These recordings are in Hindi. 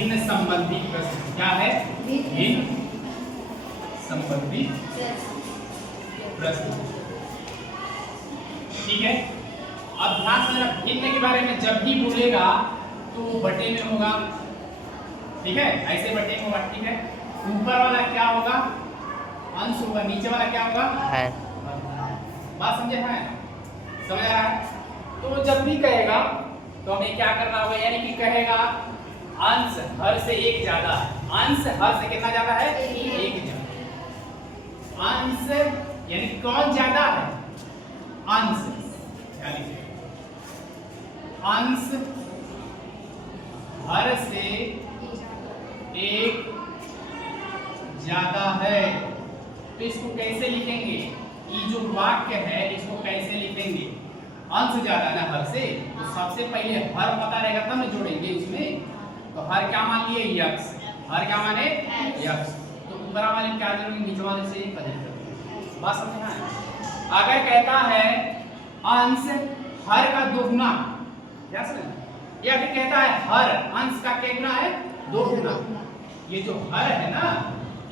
भिन्न संबंधी प्रश्न। क्या है? भिन्न संबंधी प्रश्न। ठीक है, अब ध्यान से जरा भिन्न के बारे में जब भी बोलेगा तो बटे में होगा। ठीक है, ऐसे बटे में होगा। ठीक है, ऊपर वाला क्या होगा? अंश होगा, नीचे वाला क्या होगा? है। बात समझे? है, समझ आ रहा है? तो जब भी कहेगा तो हमें क्या करना होगा, यानी कि कहेगा अंश हर से एक ज्यादा है। अंश हर से कितना ज्यादा है? एक ज्यादा। अंश यानी कौन ज्यादा है? अंश। अंश हर से एक ज्यादा है। तो इसको कैसे लिखेंगे? ये जो वाक्य है इसको कैसे लिखेंगे? अंश ज्यादा है ना हर से, तो सबसे पहले हर पता रहेगा तब में जोड़ेंगे इसमें। तो हर क्या मान लिए? यक्स। हर क्या माने? यक्स। तो ऊपर वाले क्या जोड़ेंगे? नीचे वाले से अधिक करेंगे। बात समझ में आया? अगर कहता है अंश हर का दोगुना, क्या समझ? या फिर कहता है हर अंश का क्या गुना है? दो गुना। ये जो हर है ना,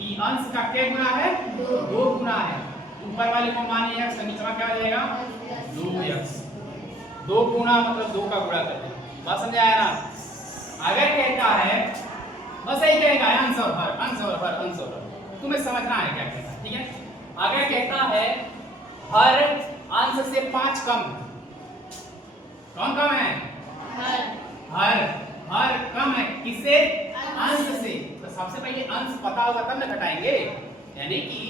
ये अंश का क्या गुना है? दो गुना है। ऊपर वाले को मानिए x, नीचे का क्या हो जाएगा? 2x। दो गुना मतलब दो का गुणा करते हैं। बात समझ आया ना? अगर कहता है बस यही कहेगा अंश और हर, अंश और हर, अंश और हर, तुम्हें समझना है क्या कहता है। ठीक है, अगर कहता है हर अंश से 5 कम, कौन कम है? हर। हर कम है किससे? अंश से। तो सबसे पहले अंश पता होगा तब ना घटाएंगे, यानी कि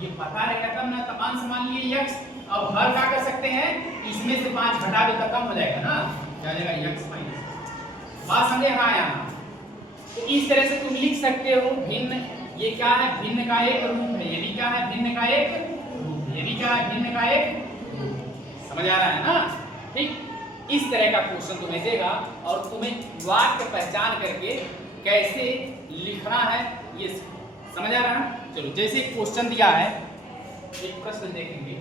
ये पता रहेगा तब ना। तो अंश मान लिए x, अब हर क्या कर सकते हैं? इसमें से 5 घटा दो तो कम हो जाएगा ना, क्या हो जाएगा? x minus. बात समझे? हाँ यार, तो इस तरह से तुम लिख सकते हो भिन्न। ये क्या है? भिन्न का एक रूप है। ये भी क्या है? भिन्न का एक रूप। ये भी क्या है? भिन्न का एक रूप। समझ आ रहा है ना? ठीक, इस तरह का क्वेश्चन तुम्हें देगा और तुम्हें वाक्य पहचान करके कैसे लिखना है ये समझ आ रहा है। चलो, जैसे क्वेश्चन दिया है, एक प्रश्न देखेंगे।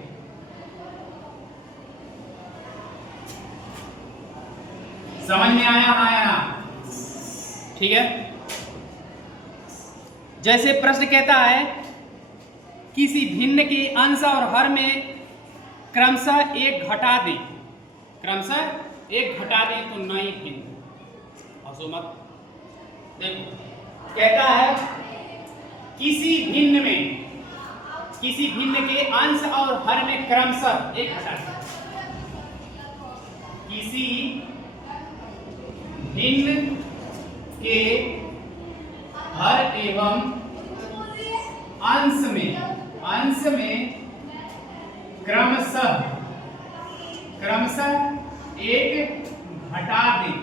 समझ में आया? आया ना? ठीक है, जैसे प्रश्न कहता है किसी भिन्न के अंश और हर में क्रमशः एक घटा दें, क्रमशः एक घटा दें तो नई भिन्न। हंसो मत। देखो, कहता है किसी भिन्न में, किसी भिन्न के अंश और हर में क्रमशः एक घटा दें। किसी भिन्न के हर एवं अंश में क्रमशः एक घटा दें,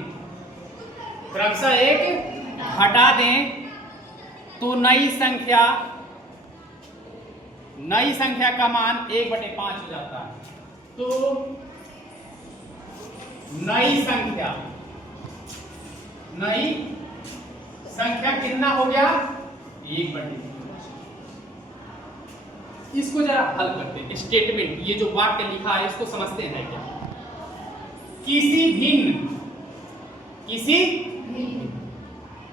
क्रमशः एक घटा दें तो नई संख्या का मान 1/5 हो जाता है। तो नई संख्या कितना हो गया? 1/5। इसको जरा हल करते हैं। स्टेटमेंट, ये जो वाक्य लिखा है इसको समझते हैं क्या? किसी भिन्न,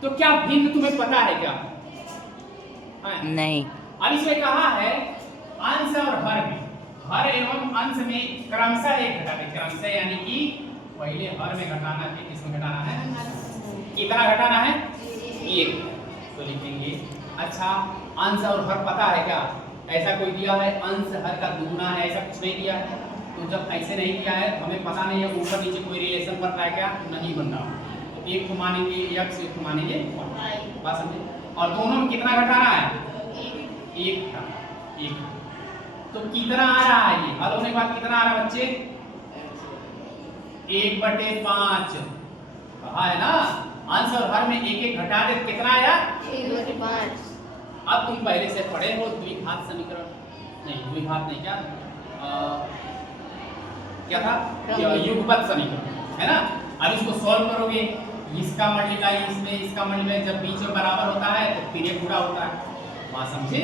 तो क्या भिन्न तुम्हें पता है क्या? नहीं। अब इसमें कहा है अंश और हर में, हर एवं अंश में क्रमशः एक घटा दें। क्रमशः यानी कि पहले हर में घटाना है, किसमें घटाना है? कितना घटाना है? 1। तो लिखेंगे अच्छा, अंश और हर पता है क्या? ऐसा कोई दिया है अंश हर का दुगुना है, ऐसा कुछ नहीं दिया है। तो जब ऐसे नहीं दिया है तो हमें पता नहीं है ऊपर नीचे कोई रिलेशन बन रहा है क्या? नहीं बन रहा। तो एक को मानेंगे x, एक को मानेंगे y। बात समझे? और दोनों में कितना घटाना है? 1 घटाना। 1। तो कितना आ रहा है ये? हल होने के बाद कितना आ रहा है बच्चे? 1/5 कहा है ना। अंश और हर में एक एक घटा दे कितना आया? 1/5। अब तुम पहले से पढ़े हो द्विघात समीकरण, नहीं द्विघात नहीं, क्या था? युगपत समीकरण है ना। अब इसको सॉल्व करोगे, इसका मल्टीप्लाई इसमें, इसका मल्टीप्लाई, जब बीच में बराबर होता है तो फिर ये गुणा होता है। बात समझे?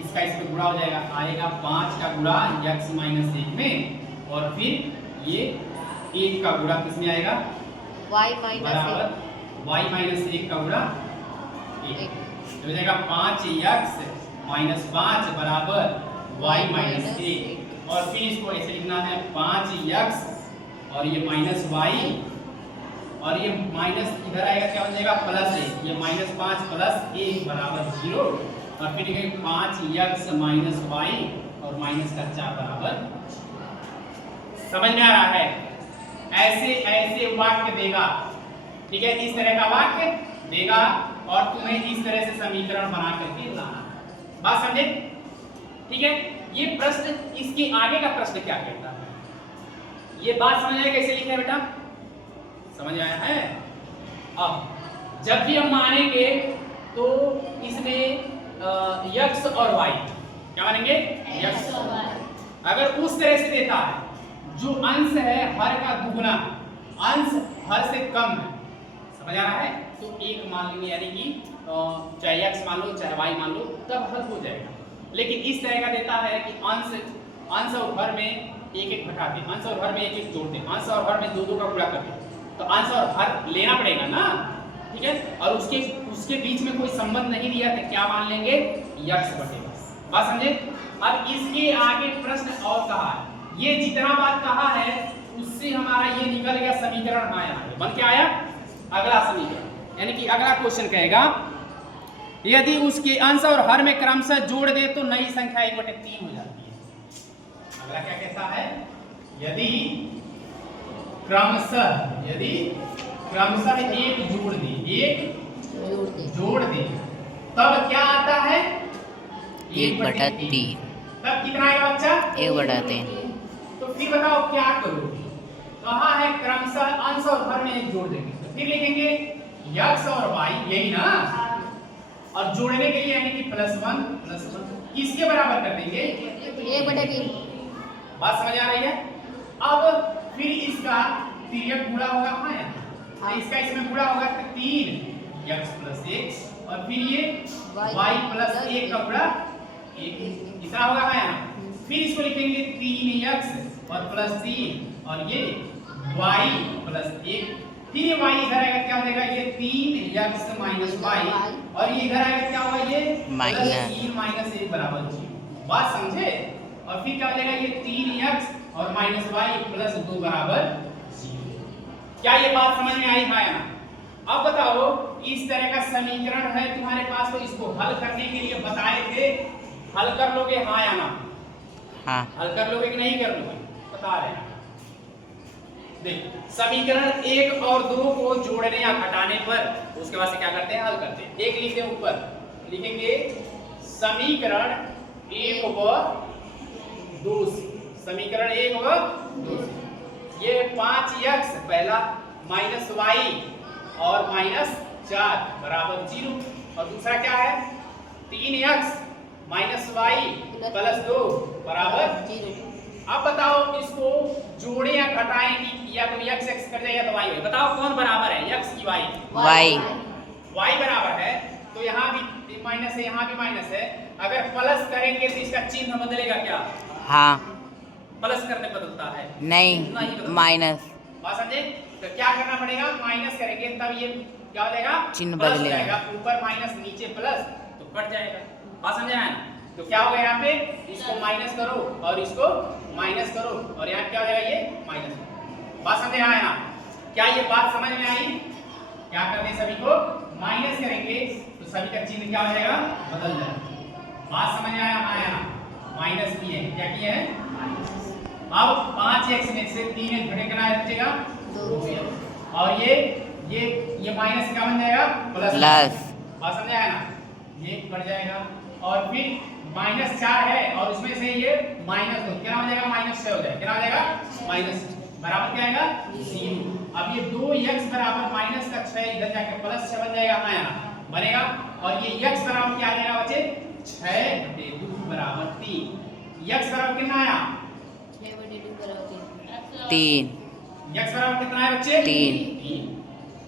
इसका इसमें गुणा हो जाएगा, आएगा 5 का गुणा x - 1 में, और फिर ये 1 का गुणा किसमें आएगा? y - बराबर y माइनस 1 का गुणा 1 हो जाएगा 5x माइनस 5 बराबर y माइनस 1 और फिर इसको ऐसे लिखना है 5x और ये माइनस y और ये माइनस इधर आएगा क्या हो जाएगा प्लस 1 ये माइनस 5 प्लस 1 बराबर 0 और फिर लिखेंगे 5x माइनस y और माइनस का 4 बराबर। समझ में आ रहा है? ऐसे ऐसे वाक्य देगा, ठीक है, इस तरह का वाक्य देगा और तुम्हें इस तरह से समीकरण बना करके लाना। बात समझे? ठीक है, ये प्रश्न, इसके आगे का प्रश्न क्या कहता है, ये बात समझ आए कैसे लिखा है बेटा? समझ आया है? अब जब भी हम मानेंगे तो इसमें x और y क्या मानेंगे? x और y। अगर उस तरह से देता है जो अंश है हर का दुगुना, अंश हर से कम है, समझ आ रहा है, तो एक मान लो, यानी कि चाहे x मान लो चाहे y मान लो, तब हल हो जाएगा। लेकिन इस तरह का देता है कि अंश और हर में एक एक घटाते, अंश और हर में एक एक जोड़ते, अंश और हर में दो दो का गुणा करते, तो अंश और हर लेना पड़ेगा ना, ठीक है, और उसके बीच में कोई संबंध नहीं दिया तो क्या मान लेंगे? x बटेगा। बात समझे? अब इसके आगे प्रश्न और कहा है, ये जितना बात कहा है उससे हमारा ये निकल गया समीकरण आया है, बन के आया अगला समीकरण, यानी कि अगला क्वेश्चन कहेगा यदि उसके अंश और हर में क्रमशः जोड़ दे तो नई संख्या 1/3 हो जाती है। अगला क्या कहता है? यदि क्रमशः एक जोड़ दे, एक जोड़ दे, तब क्या आता है? 1/3। तब कितना आएगा बच्चा? 1/3। तो फिर बताओ क्या करोगे? कहा है क्रमशः अंश और हर में एक जोड़ देंगे, तो फिर लिखेंगे x और y, यही ना, और जोड़ने के लिए यानी कि +1 किसके बराबर कर देंगे? 1/3। बात समझ आ रही है? अब फिर इसका तिर्यक गुणा होगा, हाँ, तो इसका इसमें गुणा होगा तो 3x + 1 और फिर ये y + 1 का गुणा 1 इतना होगा, हाँ। फिर इसको लिखेंगे 3x और +3 और ये y + 1, फिर ये y इधर आएगा क्या हो जाएगा? ये 3x - y और ये इधर आएगा क्या होगा? ये -3 - 1 बराबर 0। बात समझे? और फिर क्या हो जाएगा? ये 3x और -y + 2 बराबर 0। क्या ये बात समझ में आई, हाँ या ना? अब बताओ, इस तरह का समीकरण है तुम्हारे पास, तो इसको हल करने के लिए बताए थे, हल कर लोगे, हाँ या ना? हाँ। हल कर लोगे कि नहीं कर लोगे? बता रहे हैं। देख, समीकरण 1 और 2 को जोड़ने या घटाने पर उसके बाद से क्या करते हैं? हल करते हैं। एक लिखते हैं, ऊपर लिखेंगे समीकरण 1 व 2, समीकरण 1 व 2, ये 5x पहला माइनस y और -4 बराबर 0 और दूसरा क्या है? 3x - y + 2 बराबर 0। अब बताओ इसको जोड़े या घटाएं कि या तो x कर जाए या तो y हो, बताओ कौन बराबर है, x की y? y बराबर है, तो यहाँ भी माइनस है, यहाँ भी माइनस है, अगर प्लस करेंगे तो इसका चिन्ह बदलेगा क्या? हाँ। प्लस करने बदलता है? नहीं, माइनस। बात समझे? तो क्या करना पड़ेगा? माइनस करेंगे तब ये क्या हो जाएगा? चिन्ह प्लस बदलेगा। जाएगा, ऊपर माइनस नीचे प्लस, तो कट जाएगा। बात समझे ना? तो क्या होगा यहाँ पे? इसको माइनस करो और इसको माइनस करो और यहाँ क्या हो जाएगा? ये माइनस। बात समझे आया ना? क्या ये बात समझ में आई? क्या करते सभी को माइनस करेंगे तो सभी का चिन्ह क्या हो जाएगा? बदल जाएगा। बात समझ में आया ना? माइनस किए, क्या किए हैं? अब 5x में से 3 घटेगा, बचेगा 2 और ये माइनस क्या बन जाएगा? प्लस। बात समझ आया ना? ये कट जाएगा और फिर -4 है और उसमें से ये -2 क्या हो जाएगा? -6 हो जाएगा। क्या हो जाएगा? माइनस बराबर क्या आएगा? 0। अब ये 2x बराबर -6 इधर जाके +6 बन जाएगा, हाँ ना? बनेगा और ये x बराबर क्या आ जाएगा बच्चे? 6/2 बराबर 3। x बराबर कितना आया? 3। x बराबर कितना है बच्चे? 3।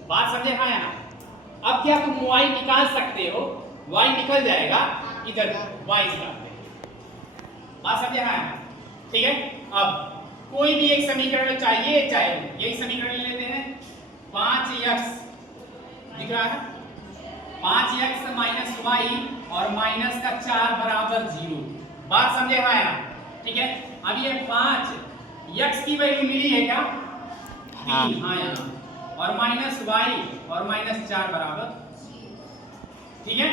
बात समझे हाँ या ना? अब क्या तुम y निकाल सकते हो, y निकल जाएगा इधर, y निकाल। बात समझे हाँ या ना? ठीक है। अब कोई भी एक समीकरण चाहिए, चाहे यही समीकरण ले लेते हैं, 5x दिख रहा है 5x माइनस वाई और माइनस का 4 बराबर 0। बात समझे आया? ठीक है। अब ये 5 x की वैल्यू मिली है क्या? 3। हाँ यहाँ और माइनस वाई और माइनस 4 बराबर, ठीक है।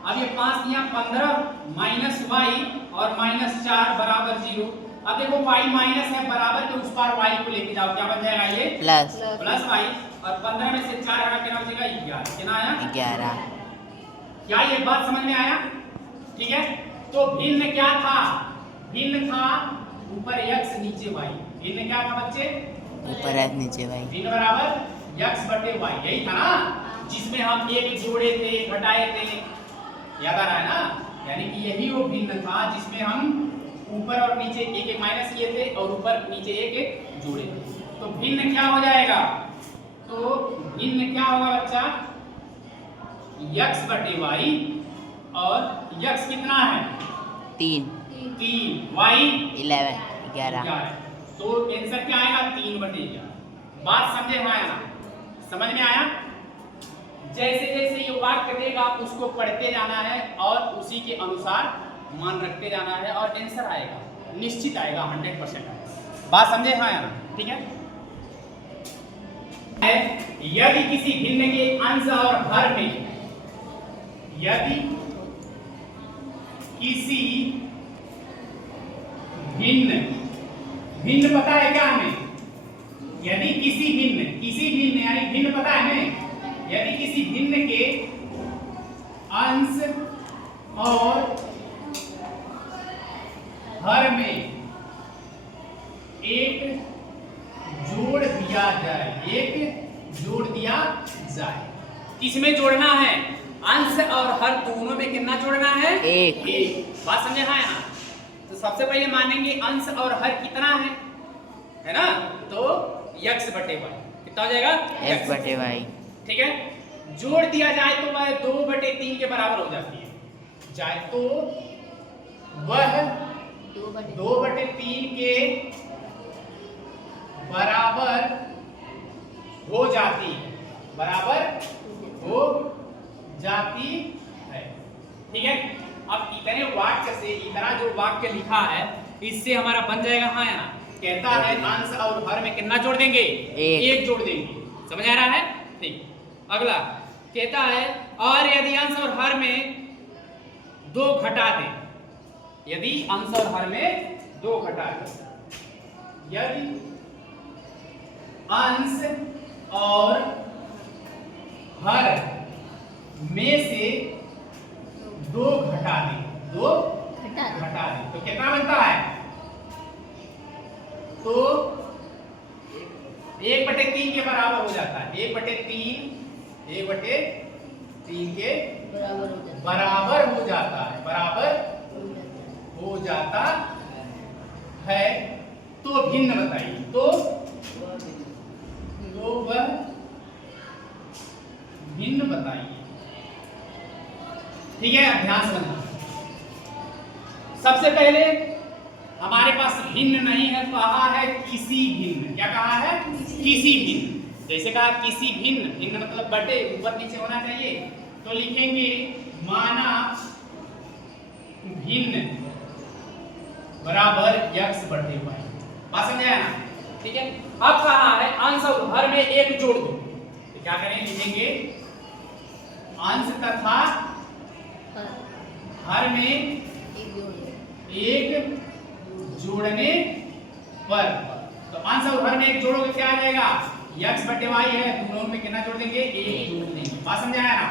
अब ये 5 यहाँ 15 माइनस वाई और माइनस 4 बराबर 0। अब देखो y माइनस है बराबर के उस पार y को लेके जाओ, क्या बन जाएगा ये प्लस y और 15 में से 4 हटा के ना बचेगा 11। कितना आया? 11। क्या ये बात समझ में आया? ठीक है। तो भिन्न क्या था? भिन्न था ऊपर x नीचे y। भिन्न क्या था बच्चे? ऊपर x नीचे y। भिन्न बराबर x बटे y, यही था ना जिसमें हम एक जोड़े थे घटाए थे, याद आ रहा है ना? यानी कि यही वो भिन्न था जिसमें हम ऊपर और नीचे एक एक माइनस किए थे और ऊपर नीचे एक एक जोड़े थे। तो भिन्न क्या हो जाएगा? तो भिन्न क्या होगा बच्चा? x बटे y और x कितना है? 3 y 11। तो आंसर क्या आएगा? 3 बटे 11। बात समझे में आया ना? समझ में आया? जैसे जैसे ये वाक्य देगा उसको पढ़ते जाना है और उसी के अनुसार मान रखते जाना है और आंसर आएगा, निश्चित आएगा, 100% आएगा। बात समझे हाँ या ना? ठीक है। यदि किसी भिन्न के अंश और हर में, यदि किसी भिन्न, भिन्न पता है क्या हमें? यदि किसी भिन्न यानी भिन्न पता है हमें? यदि किसी भिन्न के अंश और हर में एक जोड़ दिया जाए, एक जोड़ दिया जाए। किसमें जोड़ना है? अंश और हर दोनों में कितना जोड़ना है? एक। बात समझे हाँ यहाँ? तो सबसे पहले मानेंगे अंश और हर कितना है ना? तो x बटे y कितना हो जाएगा? x बटे y। ठीक है। जोड़ दिया जाए तो वह 2/3 के बराबर हो जाती है, जाए तो वह 2/3 के बराबर हो जाती है, बराबर हो जाती है। ठीक है। अब इतने वाक्य से, इतना जो वाक्य लिखा है इससे हमारा बन जाएगा हाँ या ना? कहता है अंश और हर में कितना जोड़ देंगे? एक जोड़ देंगे। समझ आ रहा है? ठीक। अगला कहता है और यदि अंश और हर में 2 घटा दें, यदि अंश और हर में 2 घटा दें, यदि अंश और हर में से 2 घटा दें, 2 घटा दें तो कितना बनता है? तो 1/3 के बराबर हो जाता है। 1/3 के बराबर हो जाता है, बराबर हो जाता है। तो भिन्न बताइए, तो वह भिन्न बताइए। ठीक है, ध्यान से समझना। सबसे पहले हमारे पास भिन्न नहीं है, कहा है किसी भिन्न। क्या कहा है? किसी भिन्न। जैसे कहा किसी भिन्न, भिन्न मतलब बटे, ऊपर नीचे होना चाहिए, तो लिखेंगे माना भिन्न बराबर x बटे y। बात समझ आया ना? ठीक है। अब कहा है अंश और हर में एक जोड़ दो, तो क्या करें? लिखेंगे अंश तथा हर में एक जोड़ने पर। तो अंश और हर में एक जोड़ोगे क्या आ जाएगा? x बटे y है, दोनों में कितना जोड़ देंगे? एक जोड़ देंगे। बात समझ आया ना?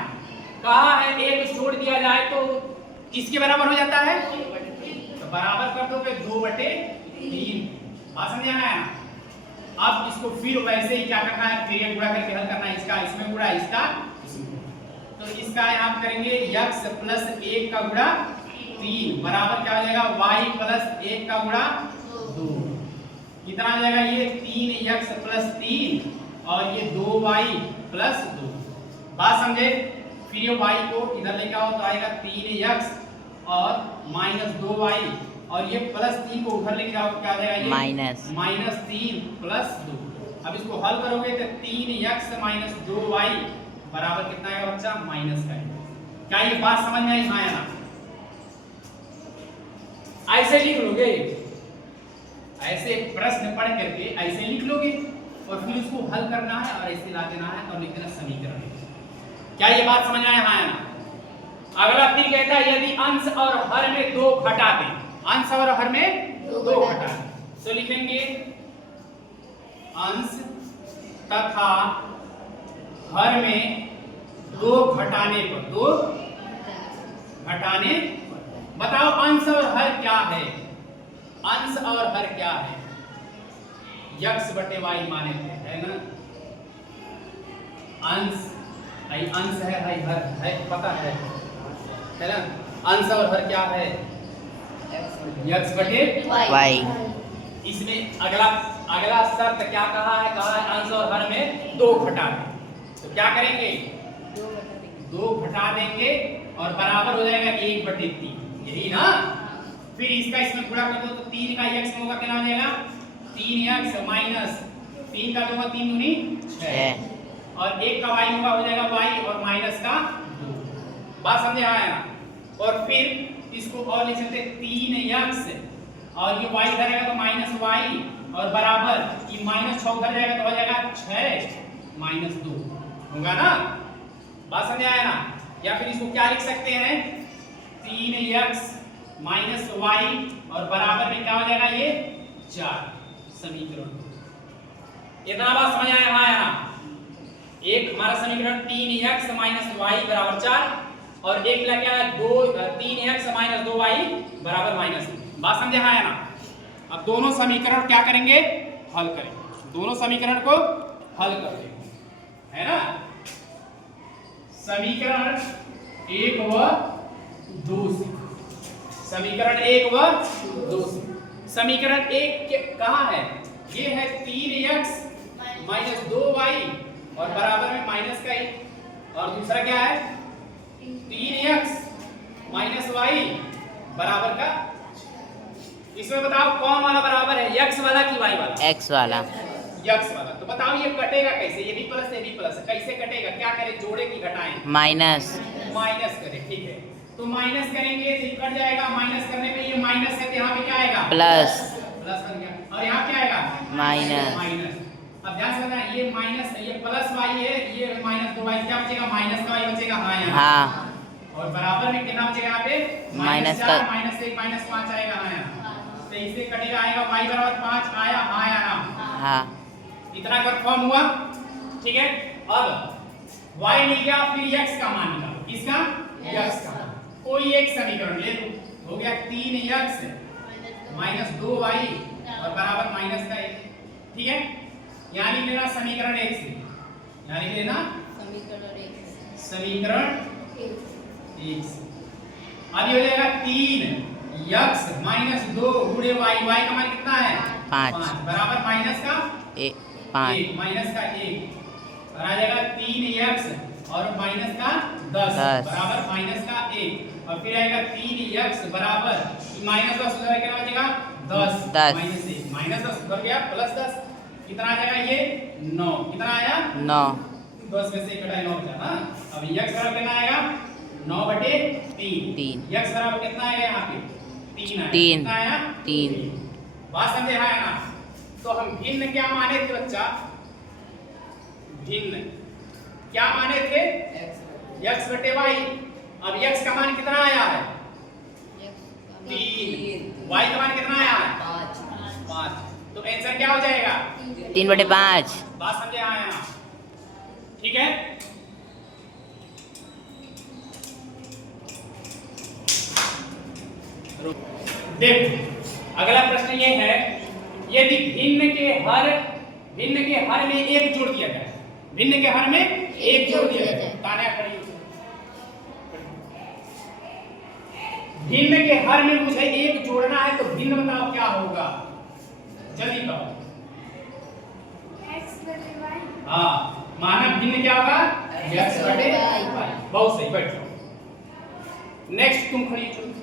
कहा है एक जोड़ दिया जाए तो किसके बराबर हो जाता है? तो बराबर कर दो 2/3। बात समझ आया ना? अब इसको फिर वैसे ही क्या करना है? फिर गुणा करके हल करना है। इसका इसमें गुणा, इसका इसमें। तो इसका यहाँ करेंगे x प्लस 1 का गुणा 3 बराबर क्या हो जाएगा? y प्लस 1 का गुणा 2। कितना आ जाएगा? ये 3x प्लस 3 और ये 2y प्लस 2। बात समझे? फिर ये y को इधर लेके आओ तो आएगा 3x और माइनस 2y और ये प्लस 3 को उधर लेके आओ क्या आ जाएगा? ये -3 प्लस 2। अब इसको हल करोगे तो 3x माइनस 2y बराबर कितना आएगा बच्चा, माइनस का है। क्या ये बात समझ में आई, हाँ या ना? ऐसे लिख लोगे, ऐसे प्रश्न पढ़ करके ऐसे लिख लोगे और फिर उसको हल करना है और ऐसे ला देना है और लिख देना समीकरण। क्या ये बात समझ में आया, हाँ या ना? अगला फिर कहता है यदि अंश और हर में 2 घटा दें, अंश और हर में 2 घटा दें, तो लिखेंगे अंश तथा हर में 2 घटाने पर, 2 घटाने, बताओ अंश और हर क्या है, अंश और हर क्या है, x बटे y माने थे, है ना? अंश है हर है, पता है ना? अंश और हर क्या है, x बटे y। इसमें अगला शर्त क्या कहा है, अंश और हर में 2 घटा दें, तो क्या करेंगे, 2 घटा देंगे और बराबर हो जाएगा 1/3, यही ना? फिर इसका इसमें गुणा कर दो तो 3 का x में होगा, कितना हो जाएगा, 3x माइनस 3 का 2 3 दूनी 6 और 1 का y होगा, हो जाएगा y और माइनस का 2। बात समझे आया ना? और फिर इसको और लिख सकते 3x और ये y इधर आएगा तो माइनस y और बराबर ये माइनस 6 उधर जाएगा तो हो जाएगा 6 माइनस 2 होगा ना? बात समझ आया ना? या फिर इसको क्या लिख सकते हैं, 3x माइनस y और बराबर में क्या हो जाएगा, ये 4 समीकरण। इतना बात समझ आया, हाँ या ना? एक हमारा समीकरण 3x माइनस y बराबर 4 और एक लग गया 3x माइनस 2y बराबर माइनस। बात समझे, हाँ या ना? अब दोनों समीकरण क्या करेंगे, हल करेंगे, दोनों समीकरण को हल कर देंगे, है ना? समीकरण 1 व 2 से, समीकरण 1 व 2 से, समीकरण 1 कहाँ है, ये है 3x माइनस 2y और बराबर में माइनस का 1 और दूसरा क्या है 3x माइनस y बराबर का, इसमें बताओ कौन वाला बराबर है, x वाला कि y वाला, x वाला, x वाला। तो बताओ ये कटेगा कैसे, ये भी प्लस है, भी प्लस है, कैसे कटेगा, क्या करें, जोड़े की घटाएं, माइनस करें, ठीक है? तो माइनस करेंगे तो कट जाएगा, माइनस करने पे ये माइनस है तो यहाँ पे क्या आएगा, प्लस बन गया और यहाँ क्या आएगा, माइनस। अब ध्यान से बताना, ये माइनस है, ये प्लस y है, ये माइनस 2y, क्या बचेगा, माइनस का y बचेगा, हाँ यहाँ, हाँ, और बराबर में कितना बचेगा यहाँ पे, माइनस -4 का -1 -5 आएगा, हाँ यहाँ, तो इससे कटेगा, आएगा y बराबर 5 आया, हाँ या ना? हाँ, इतना कंफर्म हुआ, ठीक है? अब y मिल गया, फिर x का मान निकालो, किसका, x का, कोई एक समीकरण ले लो, हो गया 3x माइनस 2y और बराबर माइनस का 1, ठीक है? यहाँ लिख लेना समीकरण 1 से, यहाँ लिख लेना समीकरण 1 से। अब ये हो जाएगा 3x माइनस 2 गुणे y, y का मान कितना है, 5 बराबर माइनस का 1 माइनस का 1 और आ जाएगा 3x और माइनस का 10 बराबर माइनस का 1 और फिर आएगा 3x बराबर माइनस 10 उधर कितना बचेगा 10 माइनस 1 माइनस 10 उधर गया प्लस 10 कितना आ जाएगा ये 9 कितना आया 9 10 में से कटाई 9 बचा ना। अब x बराबर कितना आएगा 9/3 x बराबर कितना आएगा यहाँ पे 3 आएगा कितना आया 3 बात समझे है ना। तो हम भिन्न क्या माने थे बच्चा भिन्न क्या माने थे x/y। अब x का मान कितना आया है 3 y का मान कितना आया है 5 तो आंसर क्या हो जाएगा 3/5। बात समझे आया ठीक है। देखो अगला प्रश्न ये है यदि भिन्न के हर में एक जोड़ दिया जाए भिन्न के हर में एक जोड़ दिया जाए ताना खड़ी भिन्न के हर में मुझे एक जोड़ना है तो भिन्न बताओ क्या होगा जल्दी बताओ। हाँ माना भिन्न क्या होगा x/y। बहुत सही बैठो नेक्स्ट तुम खड़ी चलो।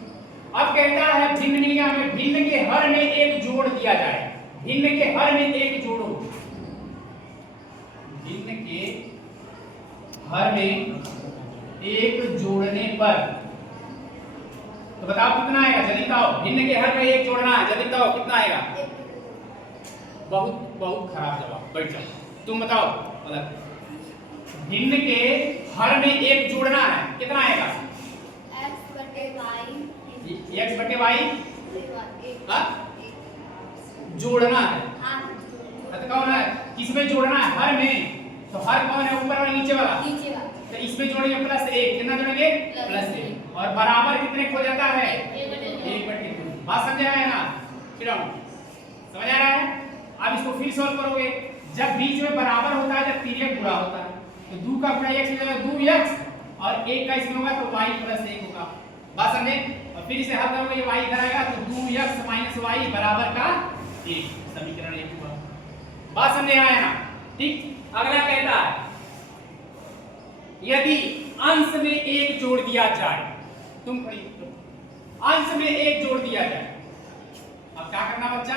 अब कहता है भिन्न मिल गया हमें भिन्न के हर में एक जोड़ दिया जाए भिन्न के हर में एक जोड़ो भिन्न के हर में एक जोड़ने पर, तो बताओ कितना आएगा, जल्दी बताओ। भिन्न के हर में एक जोड़ना है, जल्दी बताओ कितना आएगा। बहुत बहुत खराब जवाब, बैठ जाओ। तुम बताओ, मतलब भिन्न के हर में एक जोड़ना है, कितना आएगा। x बटे y, x बटे y जोड़ना है। तो कौन है, किसमें जोड़ना है, हर में। तो हर कौन है, ऊपर वाला नीचे वाला। तो इसमें जोड़ेंगे प्लस एक, कितना जोड़ेंगे प्लस एक, और बराबर कितने खो जाता है, 1/2। बात समझ आया ना, समझ आ रहा है। अब इसको फिर सॉल्व करोगे, जब बीच में बराबर होता है, जब तिर्यक गुणा होता है, तो 2 का गुणा x हो जाएगा 2x, और 1 का इसमें होगा तो y + 1 होगा। बात समझे। और फिर इसे हल करोगे, ये y इधर आएगा तो 2x - y बराबर का 1, समीकरण 1 हुआ। बात समझ आया ना, ठीक। अगला कहता है यदि अंश में एक जोड़ दिया जाए, तुम खड़ी अंश में एक जोड़ दिया जाए, अब क्या करना बच्चा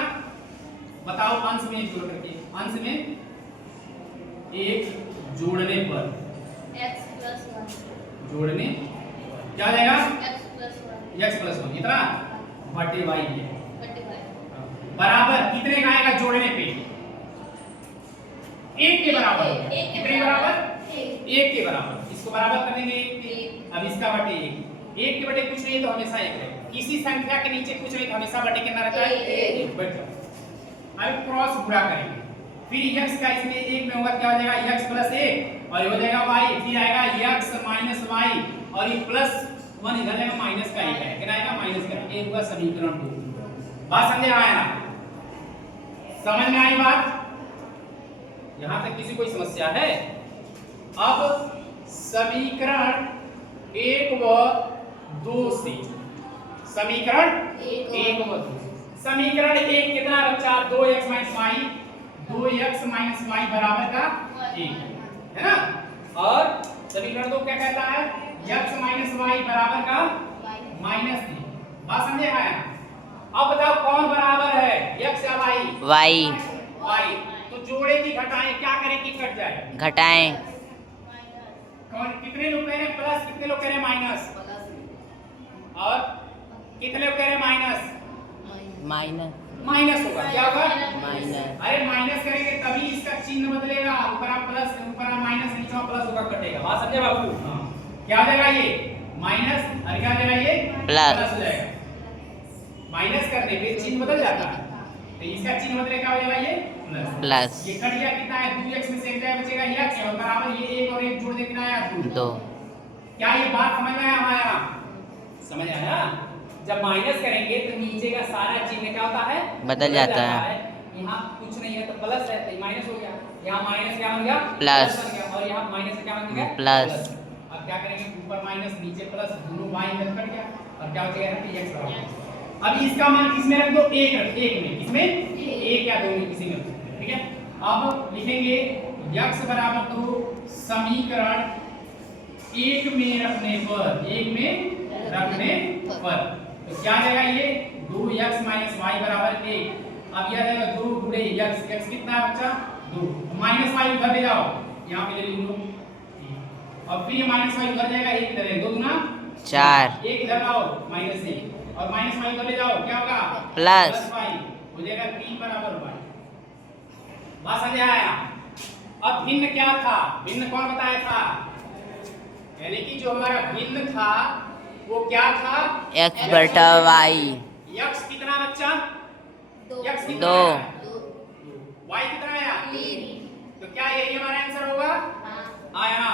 बताओ। अंश में एक जोड़ करके, अंश में एक जोड़ने पर, x + 1, जोड़ने क्या हो जाएगा, x + 1 x + 1 इतना बटे y है, बटे y बराबर कितने का आएगा जोड़ने पे, 1 के बराबर हो जाएगा। कितने के बराबर, 1 के बराबर। इसको बराबर कर देंगे 1 के, अब इसका बटे 1, 1 के बटे कुछ नहीं तो हमेशा 1 रहेगा। किसी संख्या के नीचे कुछ नहीं तो हमेशा बटे कितना रहता है, 1। बैठ जाओ। अब क्रॉस गुणा करेंगे, फिर x का इसमें 1 में होगा, क्या हो जाएगा x + 1, और ये हो जाएगा y, फिर आएगा x - y, और ये +1 इधर जाएगा, माइनस का 1 है, कितना आएगा माइनस का 1 होगा, समीकरण 2। बात समझ आया ना, समझ में आई बात। यहां तक किसी कोई समस्या है। अब समीकरण 1 व 2 से, समीकरण 1 व 2, समीकरण 1 कितना बच्चा, 2x - y, 2x - y बराबर का 1 है ना। और समीकरण 2 क्या कहता है, x - y बराबर का -3। बात समझे आया। अब बताओ कौन बराबर है, x या y, y। तो जोड़े की घटाएं, क्या करें कि कट जाए, घटाएं। कौन, कितने लोग कह रहे हैं प्लस, कितने लोग कह रहे हैं माइनस, और कितने लोग कह रहे हैं माइनस, माइनस होगा, क्या होगा माइनस। अरे माइनस करेंगे तभी इसका चिन्ह बदलेगा, ऊपर आप प्लस, ऊपर आप माइनस, नीचे प्लस होगा, कटेगा। बात समझे बाबू। क्या हो जाएगा ये माइनस, और क्या हो जाएगा ये प्लस हो जाएगा। माइनस करने पे चिन्ह बदल जाता है, तो इसका चिन्ह बदले क्या हो जाएगा, ये प्लस। ये कट गया, कितना है 2x में से एक जाएगा, बचेगा x, और बराबर ये 1 और 1 जोड़ दे, कितना आया 2। क्या ये बात समझ में आया हमारा, समझ आया। जब माइनस करेंगे तो नीचे का सारा चिन्ह क्या होता है, बदल जाता है। यहाँ कुछ नहीं है तो प्लस है, तो माइनस हो गया, यहाँ माइनस क्या बन गया प्लस बन गया, और यहाँ माइनस क्या बन गया प्लस। अब क्या करेंगे, ऊपर माइनस नीचे प्लस, दोनों y इधर कट गया, और क्या बचेगा यहाँ पे x बराबर। अब इसका मान किसमें रख दो, एक में, किसमें, एक या दो में, किसी में रख दो, ठीक है। अब लिखेंगे x बराबर तो समीकरण 1 में रखने पर, 1 में रखने पर, तो क्या आ जाएगा ये 2x - y बराबर 1। अब यह जाएगा 2 गुणे x, x कितना है बच्चा 2, -y उधर ले जाओ, यहाँ पे ले लो, और फिर ये -y उधर जाएगा, 1 इधर है, 2 गुना 4, 1 इधर लाओ -1, और -y उधर ले जाओ, क्या होगा प्लस y हो जाएगा 3 बराबर y। बात समझ आया। अब भिन्न क्या था, भिन्न कौन बताया था, यानी कि जो हमारा भिन्न था वो क्या था, x बटा y। x कितना बच्चा, x कितना 2, आया? y कितना आया 3, तो क्या यही हमारा आंसर होगा, आया ना।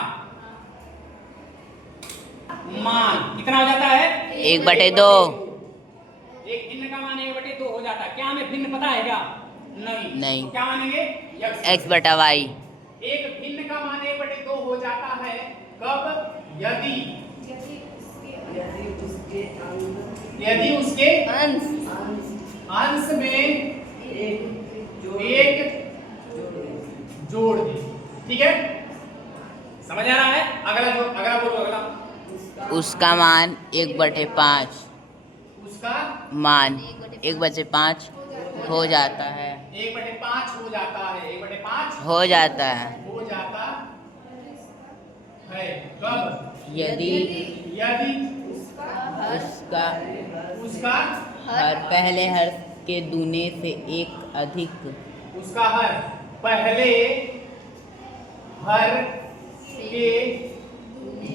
मान कितना हो जाता है, 1/2। एक भिन्न का मान 1/2 हो जाता है। क्या हमें भिन्न पता है क्या, नहीं। तो क्या मानेंगे, x बटा y। एक भिन्न का मान 1/2 हो जाता है कब, यदि उसके अंश में एक जोड़ दे, ठीक है, समझ आ रहा है। अगला बोलो, अगला उसका मान 1/5, उसका मान 1/5 हो जाता है, 1/5 हो जाता है, 1/5 हो जाता है। हो जाता है। कब? यदि यदि उसका उसका हर पहले हर्ष के दूने से एक अधिक उसका हर पहले हर के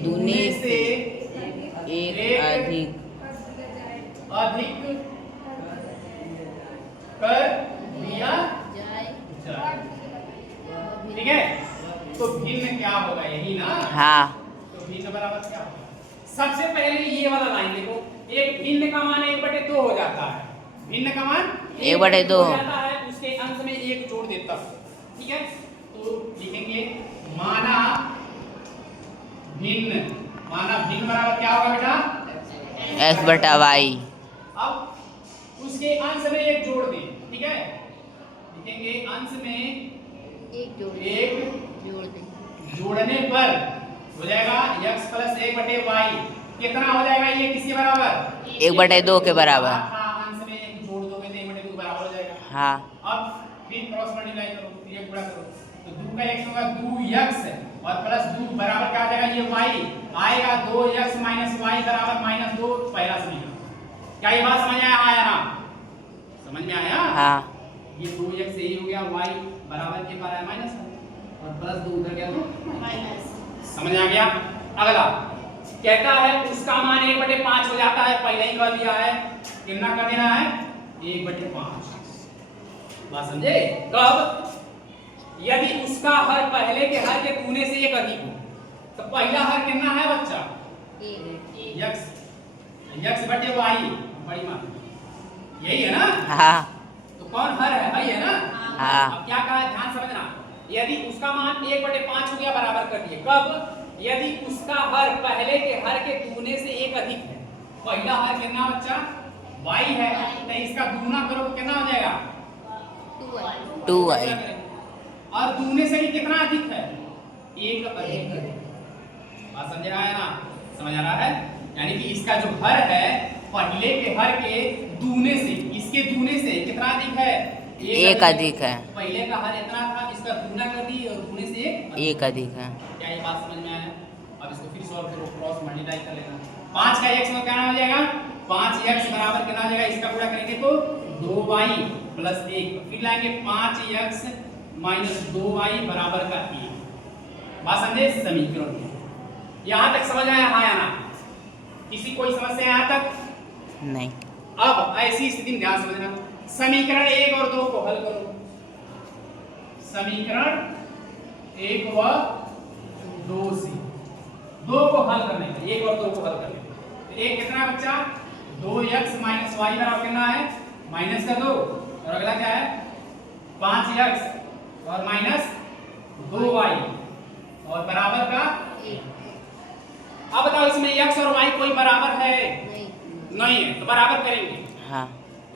दूने से एक अधिक अधिक कर दिया जाए जाए। ठीक है, तो भिन्न क्या होगा? यही ना। हाँ तो भिन्न बराबर क्या होगा? सबसे पहले ये वाला लाइन देखो, एक भिन्न का मान 1/2 हो जाता है। भिन्न का मान 1/2 हो जाता है, उसके अंत में एक जोड़ देता है। ठीक है, तो लिखेंगे माना भिन्न। माना भिन्न बराबर क्या होगा बेटा? x/y। अब उसके अंश में एक जोड़ दें। ठीक है, लिखेंगे अंश में एक जोड़ एक जोड़ दें जोड़ने पर हो जाएगा x + 1/y। कितना हो जाएगा? ये किसके बराबर? 1/2 के बराबर। अंश में एक जोड़ दोगे तो 1/2 के बराबर हो जाएगा। हाँ अब फिर क्रॉस मल्टीप्लाई करो, ये गुणा करो, तो 2 का x होगा 2x और प्लस 2 बराबर क्या आ जाएगा? ये y आएगा 2x - y बराबर -2। पहला समीकरण। क्या ये बात समझ आया ना? समझ में आया? हाँ ये 2x यही हो गया, y बराबर के पर है माइनस और प्लस 2 उधर गया तो माइनस। समझ आ गया? अगला कहता है उसका मान 1/5 हो जाता है। पहले ही कर दिया है, कितना कर देना है? 1/5। बात समझे? कब? यदि उसका हर पहले के हर के दूने से एक अधिक हो। तो पहला हर कितना है बच्चा? x/y। बड़ी मान यही है ना? हाँ तो कौन हर है? है ना? हाँ अब क्या कहा है ध्यान समझना। यदि उसका मान 1/5 हो गया, बराबर कर दिए। कब? यदि उसका हर पहले के हर के दूने से एक अधिक है। पहला हर कितना बच्चा? y है, तो इसका दूना करो तो कितना हो जाएगा? 2y। और दूने से भी कितना अधिक है? एक अधिक है। बात समझ रहा है ना? समझ आ रहा है? यानी कि इसका जो हर है पहले के हर के दूने से, इसके दूने से कितना अधिक है? एक अधिक है। पहले का हर इतना था, इसका दूना कर दी और दूने से एक अधिक है। क्या ये बात समझ में आया? अब इसको फिर सॉल्व करो, क्रॉस मल्टीप्लाई कर लेना। 5 का x में क्या हो जाएगा? 5x बराबर कितना हो जाएगा? इसका पूरा करेंगे तो 2y + 1। फिर लाएंगे 5x - 2y बराबर का 1। बात समझे? समीकरण यहां तक समझ आया? हाँ या ना? किसी कोई समस्या यहां तक? नहीं। अब ऐसी स्थिति में ध्यान समझना, समीकरण 1 और 2 को हल करो। समीकरण 1 व 2 से 2 को हल करने का, 1 और 2 को हल करने का। तो 1 कितना है बच्चा? 2x - y बराबर कितना है? माइनस का 2। और अगला क्या है? 5x और माइनस 2y और बराबर का 1। अब बताओ इसमें x और y कोई बराबर है? नहीं है, तो बराबर करेंगे। हाँ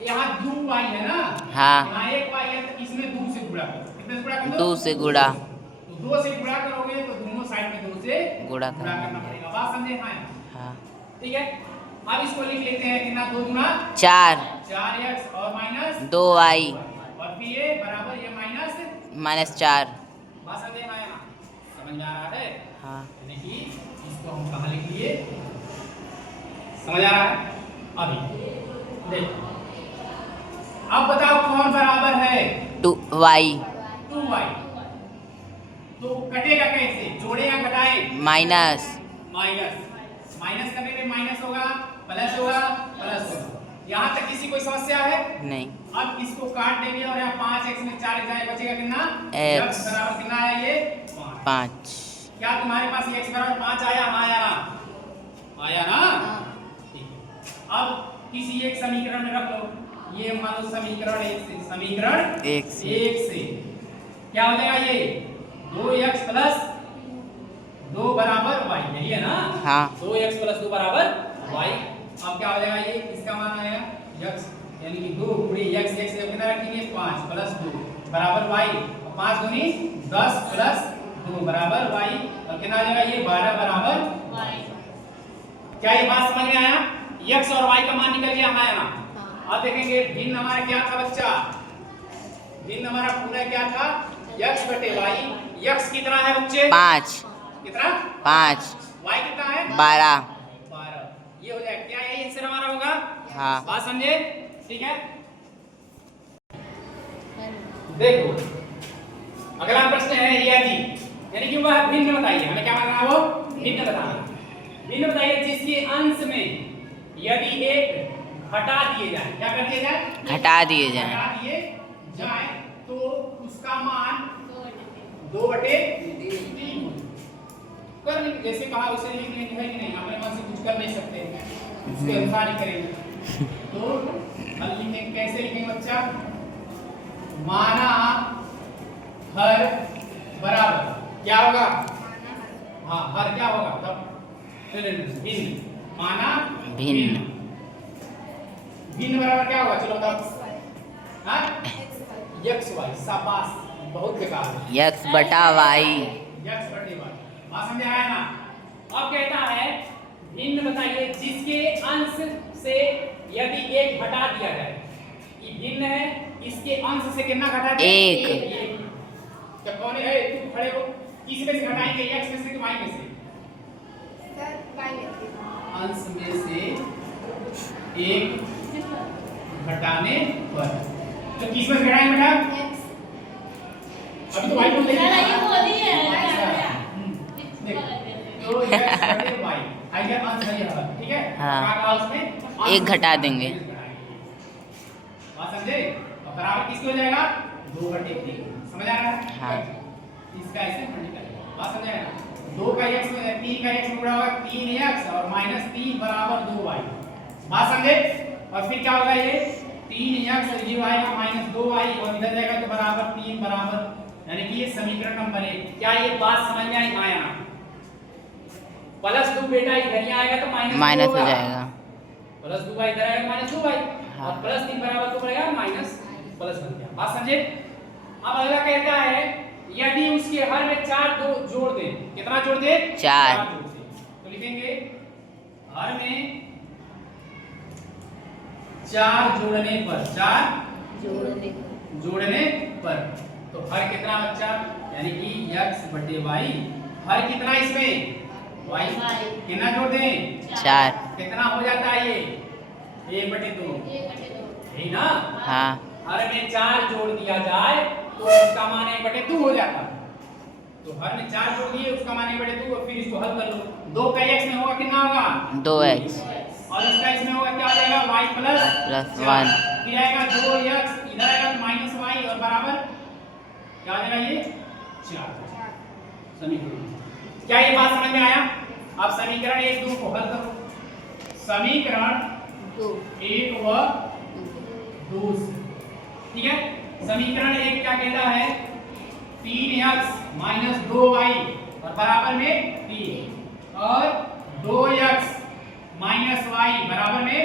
यहाँ 2y है ना? हाँ। यहाँ 1y है, तो इसमें 2 से गुणा करो। कितने से गुणा कर दो? 2 से गुणा। तो 2 से गुणा करोगे तो दोनों साइड में 2 से गुणा करना पड़ेगा। बात समझे? हाँ ठीक है, अब इसको लिख लेते हैं। कितना? 2 गुना 4 4x और माइनस 2y और फिर ये बराबर ये माइनस -4। बात समझे? समझ में आ रहा है? हाँ देखिए इसको हम कहाँ लिख लिए? समझ आ रहा है? अभी देखो, अब बताओ कौन बराबर है? 2y 2y। तो कटेगा कैसे? जोड़े या घटाए? माइनस माइनस करने में माइनस होगा, प्लस होगा, प्लस होगा। यहाँ तक किसी कोई समस्या है? नहीं। अब इसको काट देंगे और यहाँ 5x में 4 जाए, बचेगा कितना? x बराबर कितना आया? ये 5। क्या तुम्हारे पास x बराबर 5 आया? हाँ आया ना? आया ना? ठीक है, अब किसी एक समीकरण में रख लो। ये मान लो समीकरण 1 से, समीकरण 1 से क्या हो जाएगा? ये 2x + 2 बराबर y, यही है ना? हाँ 2x + 2 बराबर y। अब क्या हो जाएगा? ये इसका मान आएगा x, यानी कि 2 गुणे x कितना रखेंगे? 5 + 2 बराबर y। 5 दूनी 10 + 2 बराबर y और कितना आ जाएगा? ये 12 बराबर y। क्या ये बात समझ में आया? x और y का मान निकल गया? हाँ या ना? अब देखेंगे भिन्न हमारा क्या था बच्चा? भिन्न हमारा पूरा क्या था? x/y। x कितना है बच्चे? 5 कितना 5 y कितना है 12 12 ये हो जाएगा क्या यही आंसर हमारा होगा हाँ बात समझे ठीक है देखो अगला प्रश्न है यदि यानी कि वह भिन्न बताइए हमें क्या बताना वो भिन्न बताना भिन्न बताइए जिसके अंश में यदि एक घटा दिए जाए क्या कर दिए जाए घटा दिए जाएं घटा दिए जाए तो उसका मान 2/3 कर लेंगे जैसे कहा उसे लिख लेंगे है कि नहीं अपने मन से कुछ कर नहीं सकते उसके अनुसार ही करेंगे तो हल लिखेंगे कैसे लिखेंगे बच्चा माना हर बराबर क्या होगा हाँ हर क्या होगा तब भिन्न माना भिन्न भिन्न बराबर क्या होगा चलो तब हाँ x y शाबाश बहुत बेकार है x बटा y x बटे y बात समझ आया ना अब कहता है भिन्न बताइए जिसके अंश से यदि एक घटा दिया जाए ये भिन्न है इसके अंश से कितना घटा दिया एक। क्या कौन है तुम खड़े हो किस में से घटाएंगे x में से कि y में से अंश में से एक घटाने पर तो किस में से घटाएंगे बेटा अभी तो y बोल रही ये है बोली है तो x बटे y आई क्या अंश है यह ठीक है हाँ। क्या कहा उसमें एक घटा देंगे। बात समझे और बराबर किसके हो जाएगा 2/3 समझ आ रहा है हाँ। इसका ऐसे मल्टीप्लाई बात समझ आया 2 का x में 3 का x में गुणा होगा 3x और -3 बराबर 2y बात समझे और फिर क्या होगा ये 3x ये आएगा -2y और इधर जाएगा तो बराबर 3 बराबर यानी कि ये समीकरण नंबर 1 क्या ये बात समझ में आई आया +2 बेटा इधर ही आएगा तो माइनस हो जाएगा +2y इधर आएगा -2y हाँ। और +3 बराबर तो पड़ेगा माइनस प्लस बन गया बात समझे अब अगला कहता है यदि उसके हर में 4 दो जोड़ दें कितना जोड़ दें 4 जोड़ दें तो लिखेंगे हर में 4 जोड़ने पर 4 जोड़ने पर तो हर कितना बच्चा यानी कि x बटे y हर कितना इसमें y कितना जोड़ दें 4 कितना हो जाता है ये 1/2 यही ना हाँ हर में 4 जोड़ दिया जाए तो उसका मान 1/2 हो जाता है तो हर में 4 जोड़ दिए उसका मान 1/2 और फिर इसको हल कर लो 2 का x में होगा कितना होगा 2x और इसका इसमें होगा क्या हो जाएगा y प्लस 1 फिर आएगा 2x इधर आएगा -y और बराबर क्या आ जाएगा ये 4 समीकरण क्या ये बात समझ में आया अब समीकरण 1 2 को हल करो समीकरण 1 व 2 ठीक है समीकरण 1 क्या कहता है 3x - 2y और बराबर में 3 और 2x - y बराबर में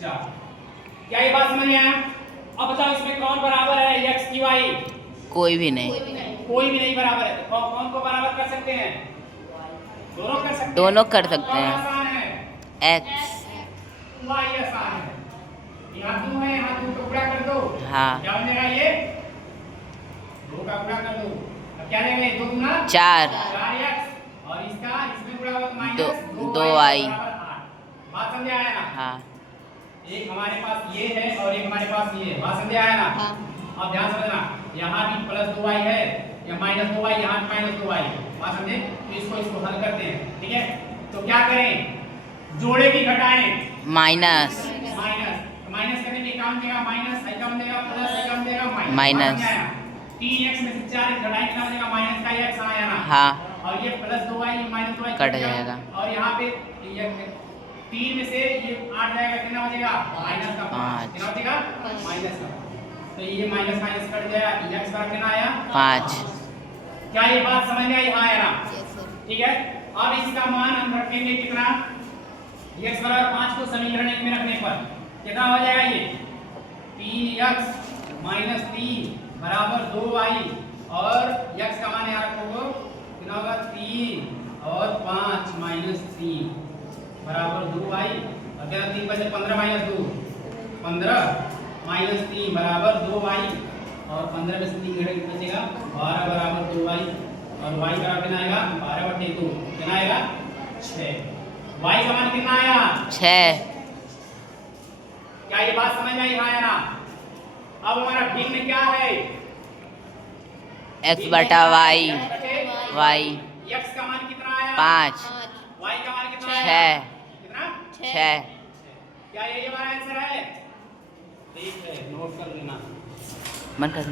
4 क्या ये बात समझ में आया अब बताओ इसमें कौन बराबर है x की y कोई भी नहीं कोई भी नहीं बराबर है तो कौन को बराबर कर सकते हैं दोनों कर सकते हैं दोनों कर सकते कौन हैं आसान है x y आसान है यहाँ 2 है यहाँ 2 का गुणा कर दो हाँ क्या बनेगा ये 2 का गुणा कर दो अब क्या देंगे 2 गुना 4 4x और इसका इसमें गुणा होगा दो- -2y 2y बात समझ आया ना हाँ एक हमारे पास ये है और एक हमारे पास ये है बात समझ आया ना अब ध्यान समझना यहाँ भी +2y है या -2y यहाँ -2y बात समझे तो इसको हल करते हैं ठीक है तो क्या करें जोड़े की घटाएं माइनस माइनस करने में काम देगा माइनस आई काम देगा प्लस आई काम देगा माइनस। 3x में से 4 घटाएं कितना हो जाएगा माइनस का x आया ना हाँ और ये +2y -2y कट जाएगा और यहाँ पे ये 3 में से ये 8 जाएगा कितना हो जाएगा माइनस का 5 कितना हो जाएगा माइनस का तो ये माइनस कट जाएगा x बराबर कितना आया 5 क्या ये बात समझ में आई हाँ या ना ठीक है अब इसका मान हम रखेंगे कितना x बराबर 5 को समीकरण 1 में रखने पर कितना हो जाएगा ये 3x - 3 बराबर 2y और x का मान यहाँ रखोगे कितना होगा 3 और 5 - 3 बराबर 2y और क्या 3 बचे 15 - 2 15 - 3 बराबर 2y और 15 में से 3 घटा बचेगा 12 बराबर 2y और y का कितना आएगा 12/2 कितना आएगा 6। y का मान कितना आया 6। क्या ये बात समझ में आई हाँ या ना? अब हमारा भिन्न क्या है x बटा y y x का मान कितना आया 5 y का मान कितना 6 आया कितना 6। क्या यही हमारा आंसर है? ठीक है नोट कर लेना। मन कर